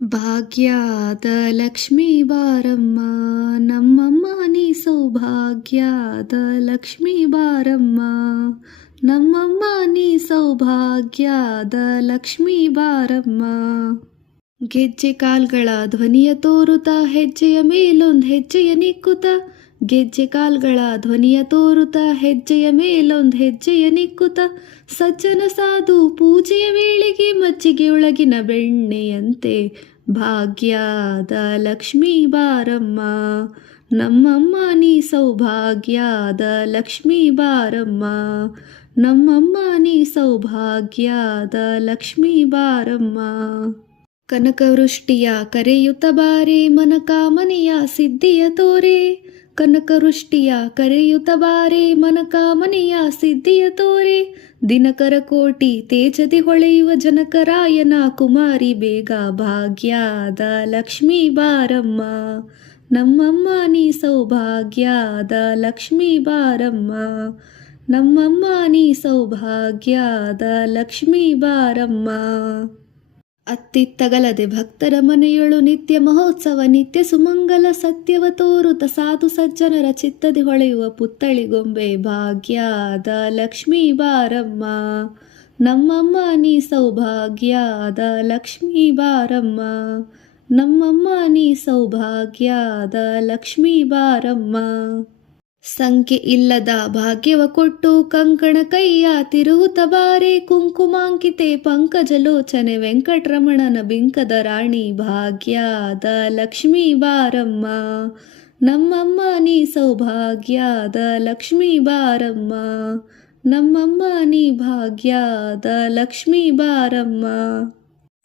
ಭಾಗ್ಯದ ಲಕ್ಷ್ಮೀ ಬಾರಮ್ಮ ನಮ್ಮಮ್ಮ ನೀ ಸೌಭಾಗ್ಯದ ಲಕ್ಷ್ಮೀ ಬಾರಮ್ಮ ನಮ್ಮಮ್ಮ ನೀ ಸೌಭಾಗ್ಯದ ಲಕ್ಷ್ಮೀ ಬಾರಮ್ಮ ಗೆಜ್ಜೆ ಕಾಲ್ಗಳ ಧ್ವನಿಯ ತೋರುತ್ತ ಹೆಜ್ಜೆಯ ಮೇಲೊಂದ್ ಹೆಜ್ಜೆಯ ನಿಕ್ಕುತ್ತ ಗೆಜ್ಜೆ ಕಾಲ್ಗಳ ಧ್ವನಿಯ ತೋರುತ ಹೆಜ್ಜೆಯ ಮೇಲೊಂದು ಹೆಜ್ಜೆಯ ನಿಕ್ಕುತ ಸಜ್ಜನ ಸಾಧು ಪೂಜೆಯ ವೇಳೆಗೆ ಮಜ್ಜಿಗೆಯೊಳಗಿನ ಬೆಣ್ಣೆಯಂತೆ ಭಾಗ್ಯದ ಲಕ್ಷ್ಮೀ ಬಾರಮ್ಮ. ನಮ್ಮಮ್ಮ, ನೀ ಸೌಭಾಗ್ಯದ ಲಕ್ಷ್ಮೀ ಬಾರಮ್ಮ. ನಮ್ಮಮ್ಮ, ನೀ ಸೌಭಾಗ್ಯದ ಲಕ್ಷ್ಮೀ ಬಾರಮ್ಮ. ಕನಕವೃಷ್ಟಿಯ ಕರೆಯುತ್ತ ಬಾರೆ, ಮನಕಾಮನೆಯ ಸಿದ್ಧಿಯ ತೋರೆ. ಕನಕವೃಷ್ಟಿಯ ಕರೆಯುತ ಬಾರೆ, ಮನಕಾಮನೆಯ ಸಿದ್ಧಿಯ ತೋರೆ. ದಿನಕರ ಕೋಟಿ ತೇಜದಿ ಹೊಳೆಯುವ ಜನಕರಾಯನ ಕುಮಾರಿ ಬೇಗ ಭಾಗ್ಯದ ಲಕ್ಷ್ಮೀ ಬಾರಮ್ಮ. ನಮ್ಮಮ್ಮ ನೀ ಸೌಭಾಗ್ಯದ ಲಕ್ಷ್ಮೀ ಬಾರಮ್ಮ. ನಮ್ಮಮ್ಮ ನೀ ಸೌಭಾಗ್ಯದ ಲಕ್ಷ್ಮೀ ಬಾರಮ್ಮ. ಅತ್ತಿತ್ತಗಲದೆ ಭಕ್ತರ ಮನೆಯೊಳು ನಿತ್ಯ ಮಹೋತ್ಸವ, ನಿತ್ಯ ಸುಮಂಗಲ ಸತ್ಯವ ತೋರುತ ಸಾಧು ಸಜ್ಜನರ ಚಿತ್ತದಿ ಹೊಳೆಯುವ ಪುತ್ತಳಿ ಗೊಂಬೆ ಭಾಗ್ಯದ ಲಕ್ಷ್ಮೀ ಬಾರಮ್ಮ. ನಮ್ಮಮ್ಮ ನೀ ಸೌಭಾಗ್ಯದ ಲಕ್ಷ್ಮೀ ಬಾರಮ್ಮ. ನಮ್ಮಮ್ಮ ನೀ ಸೌಭಾಗ್ಯದ ಲಕ್ಷ್ಮೀ ಬಾರಮ್ಮ. ಸಂಖ್ಯೆ ಇಲ್ಲದ ಭಾಗ್ಯವ ಕೊಟ್ಟು ಕಂಕಣ ಕೈಯ ತಿರುಹುತ ಬಾರೆ ಕುಂಕುಮಾಂಕಿತೆ ಪಂಕಜಲೋಚನೆ ವೆಂಕಟರಮಣನ ಬಿಂಕದ ರಾಣಿ ಭಾಗ್ಯದ ಲಕ್ಷ್ಮೀ ಬಾರಮ್ಮ. ನಮ್ಮಮ್ಮ ನೀ ಸೌಭಾಗ್ಯದ ಲಕ್ಷ್ಮೀ ಬಾರಮ್ಮ. ನಮ್ಮಮ್ಮ ನೀ ಭಾಗ್ಯದ ಲಕ್ಷ್ಮೀ ಬಾರಮ್ಮ.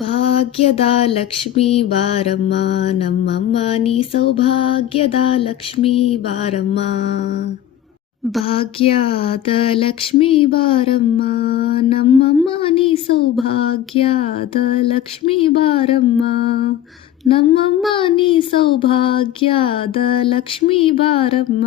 ಭಾಗ್ಯದ ಲಕ್ಷ್ಮೀ ಬಾರಮ್ಮ ನಮ್ಮಮ್ಮ ನೀ ಸೌಭಾಗ್ಯದ ಲಕ್ಷ್ಮೀ ಬಾರಮ್ಮ ಭಾಗ್ಯದ ಲಕ್ಷ್ಮೀ ಬಾರಮ್ಮ ನಮ್ಮಮ್ಮ ನೀ ಸೌಭಾಗ್ಯದ ಲಕ್ಷ್ಮೀ ಬಾರಮ್ಮ ನಮ್ಮಮ್ಮ ನೀ ಸೌಭಾಗ್ಯದ ಲಕ್ಷ್ಮೀ ಬಾರಮ್ಮ